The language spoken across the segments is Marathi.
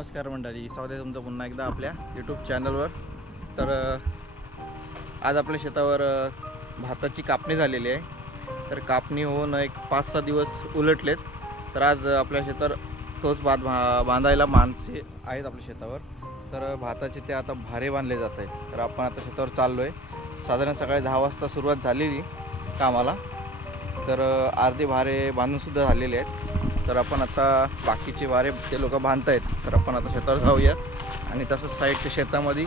नमस्कार मंडळी, स्वागत आहे तुमचं पुन्हा एकदा आपल्या यूट्यूब चॅनलवर। तर आज आपल्या शेतावर भाताची कापणी झालेली आहे। तर कापणी होऊन एक 5-6 दिवस उलटलेत। तर आज आपल्या शेतावर तोच भात बांधायला माणसे आहेत आपल्या शेतावर। तर भाताचे ते आता भारे बांधले जात आहेत। तर आपण आता शेतावर चाललो आहे। साधारण सकाळी 10 वाजता सुरुवात झालेली कामाला। तर अर्धे भारे बांधूनसुद्धा झालेले आहेत। तर आपण आता बाकीचे वारे ते लोक बांधतायत। तर आपण आता शेतावर जाऊयात आणि तसंच साईडच्या शेतामध्ये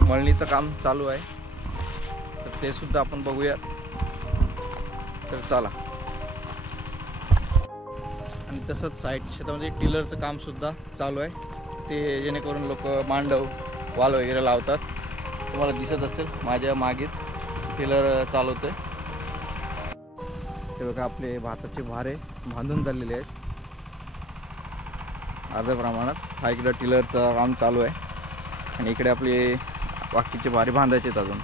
मळणीचं काम चालू आहे। तर ते सुद्धा आपण बघूयात। तर चला। आणि तसंच साईडच्या शेतामध्ये टिलरचं काम सुद्धा चालू आहे। ते जेणेकरून लोक मांडव वाल वगैरे लावतात। तुम्हाला दिसत असेल माझ्या मागे टिलर चालवतोय। ते बघा आपले भाताचे भारे बांधून झालेले आहेत अर्ध्या प्रमाणात। हा इकडे टिलरचं काम चालू आहे आणि इकडे आपले बाकीचे भारे बांधायचे आहेत अजून।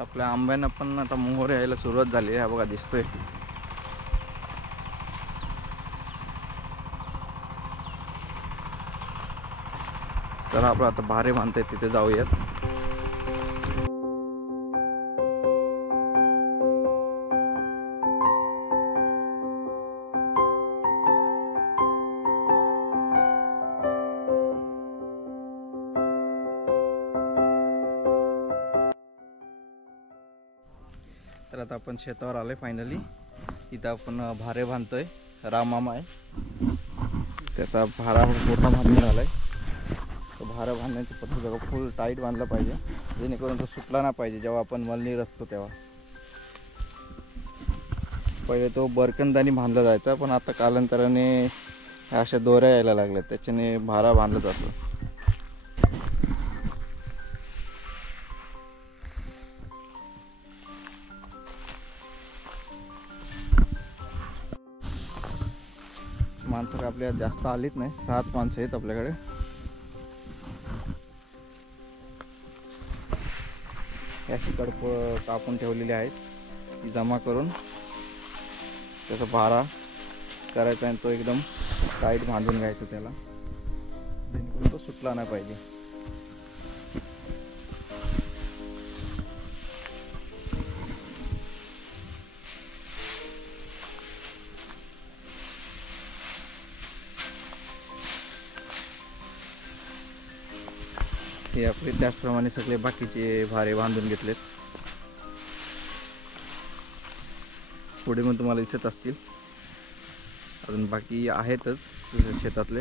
आपल्या आंब्यांना पण आता मोहर यायला सुरुवात झाली आहे, बघा दिसतोय। तर आपण आता भारे बांधतायत तिथे जाऊयात। तर आता आपण शेतावर आलोय फायनली। इथं आपण भारे बांधतोय। राममामा आहे, त्याचा भारा पूर्ण बांधून झालाय। तो भारा बांधण्याची पद्धत बघा, फुल टाईट बांधला पाहिजे जेणेकरून तो सुटला नाही पाहिजे जेव्हा आपण मळणी रचतो तेव्हा। पहिले तो बरकंदानी बांधला जायचा, पण आता कालांतराने अशा दोऱ्या यायला लागल्या, त्याच्याने भारा बांधला जातो। माणसं आपल्या जास्त आलीच नाही, 7 माणसं आहेत आपल्याकडे। अशी कडप कापून ठेवलेली आहेत, ती जमा करून त्याचा भारा करायचा आणि तो एकदम टाईट बांधून घ्यायचा त्याला, जेणेकरून तो सुटला नाही पाहिजे। हे आपले त्याचप्रमाणे सगळे बाकीचे भारे बांधून घेतलेत। पुढे पण तुम्हाला दिसत असतील अजून बाकी आहेतच शेतातले।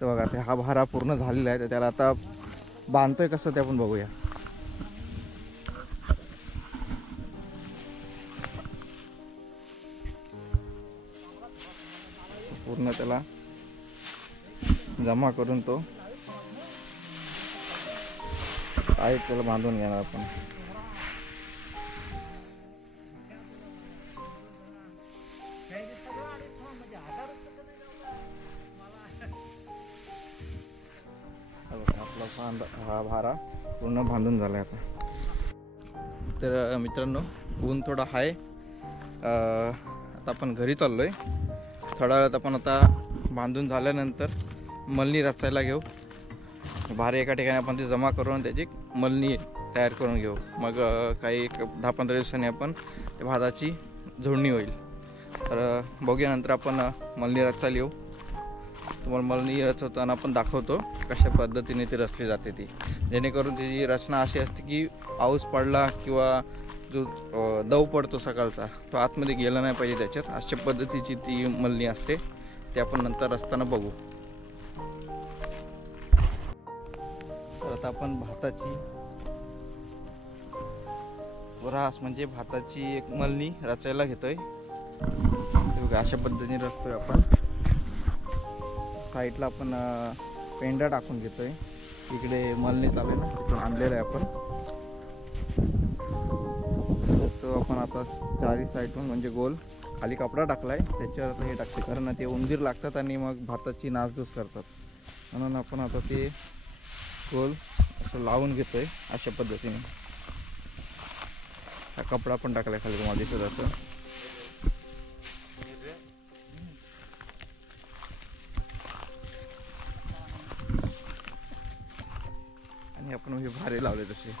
तर बघा ते हा भारा पूर्ण झालेला आहे, तर त्याला आता बांधतोय कसं ते आपण बघूया। पूर्ण त्याला जमा करून तो टाईट त्याला बांधून घेणार आपण। आपला हा भारा पूर्ण बांधून झाला आता। तर मित्रांनो, ऊन थोडा आहे, आता आपण घरी चाललोय। थोड्या वेळात आपण आता बांधून झाल्यानंतर मळणी रचायला घेऊ। भारे एका ठिकाणी आपण ते जमा करून त्याची मळणी तयार करून घेऊ। मग काही 10-15 दिवसांनी आपण त्या भाताची झोडणी होईल। तर बघूया नंतर आपण मळणी रचायला येऊ। तुम्हाला मळणी रचवताना आपण दाखवतो कशा पद्धतीने ती रचली जाते ती, जेणेकरून त्याची रचना अशी असते की पाऊस पडला किंवा जो दव पडतो सकाळचा तो आतमध्ये गेला नाही पाहिजे त्याच्यात, अशा पद्धतीची ती मळणी असते। ते आपण नंतर रचताना बघू। तर आता आपण भाताची रास म्हणजे भाताची एक मळणी रचायला घेतोय। अशा पद्धतीने रचतोय आपण। साईडला आपण पेंडा टाकून घेतोय। इकडे मळणी चालू आहे ना, तिथून आणलेलं आहे आपण। तो आपण आता चारी साईडून म्हणजे गोल खाली कपडा टाकलाय, त्याच्यावर हे टाकते, कारण ते उंदीर लागतात आणि मग भाताची नासधूस करतात। म्हणून आपण आता ते गोल असं लावून घेतोय अशा पद्धतीने। हा कपडा पण टाकलाय खाली तुम्हाला दिसत असं. आणि आपण हे भारे लावले तसे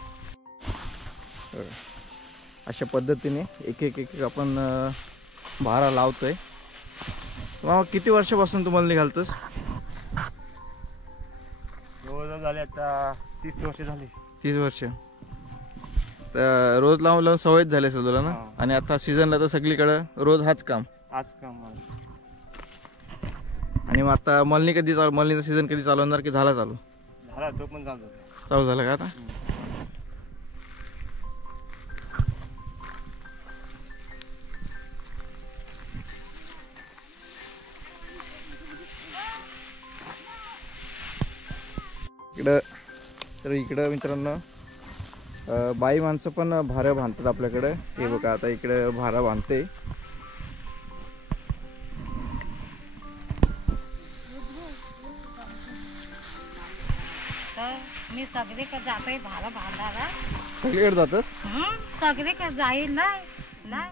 अशा पद्धतीने एक एक एक आपण भारा लावतोय. मग किती वर्षापासून तुम्हाला निघालतोस? झाले आता 30 वर्ष झाली. 30 वर्ष. तर रोज लावून लावून सवयच झाली असेल तुला ना. आणि आता सीझनला तर सगळीकडे रोज हाच काम. आणि मग आता मळणी कधी चालू, मळणीचा सीझन कधी चालू होणार की झाला चालू? झाला तो पण चालू झाला का आता? इकडं मित्रांनो बाई माणसं पण भारा बांधतात आपल्याकडे. हे बघा आता इकडे भारा बांधते. मी सगळीकडे जाते भारा बांधायला. सगळीकडे जातस? सगळीकडे जाईल नाही.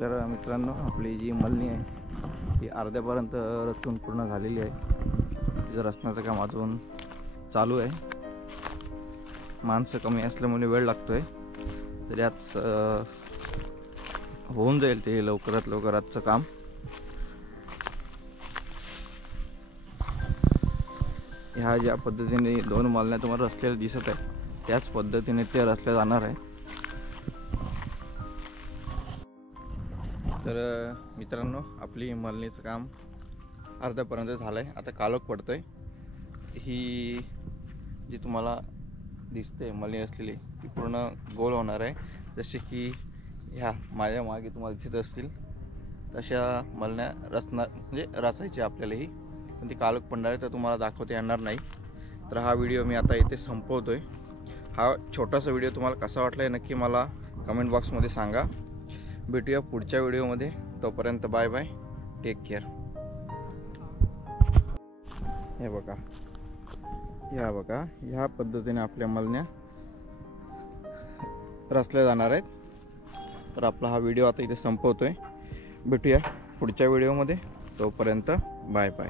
तर मित्रांनो आपली जी मळणी आहे ती अर्ध्यापर्यंत रचून पूर्ण झालेली आहे. तिचं रचण्याचं काम अजून चालू आहे. माणसं कमी असल्यामुळे वेळ लागतोय. तरी आज होऊन जाईल ते लवकरात लवकर आजचं काम. ह्या ज्या पद्धतीने 2 मळण्या तुम्हाला रचलेल्या दिसत आहे त्याच पद्धतीने ते रचल्या जाणार आहे. तर मित्रांनो आपली मळणीचं काम अर्ध्यापर्यंत झालं आहे. आता कालोख पडतोय. ही जी तुम्हाला दिसते मळणी असलेली ती पूर्ण गोल होणार आहे. जसे की ह्या माझ्या मागे तुम्हाला दिसत असतील तशा मळण्या रचणार म्हणजे रचायची आपल्यालाही. पण ती कालोख पडणार आहे तर तुम्हाला दाखवता येणार नाही. तर हा व्हिडिओ मी आता इथे संपवतोय. हा छोटासा व्हिडिओ तुम्हाला कसा वाटला आहे नक्की मला कमेंट बॉक्समध्ये सांगा. भेटूया पुढच्या व्हिडिओमध्ये. तोपर्यंत बाय बाय. Take care. हे बघा ह्या पद्धतीने आपल्या मळण्या रचल्या जाणार आहेत. तर आपला हा व्हिडिओ आता इथे संपवतोय. भेटूया पुढच्या व्हिडिओमध्ये. तोपर्यंत बाय बाय.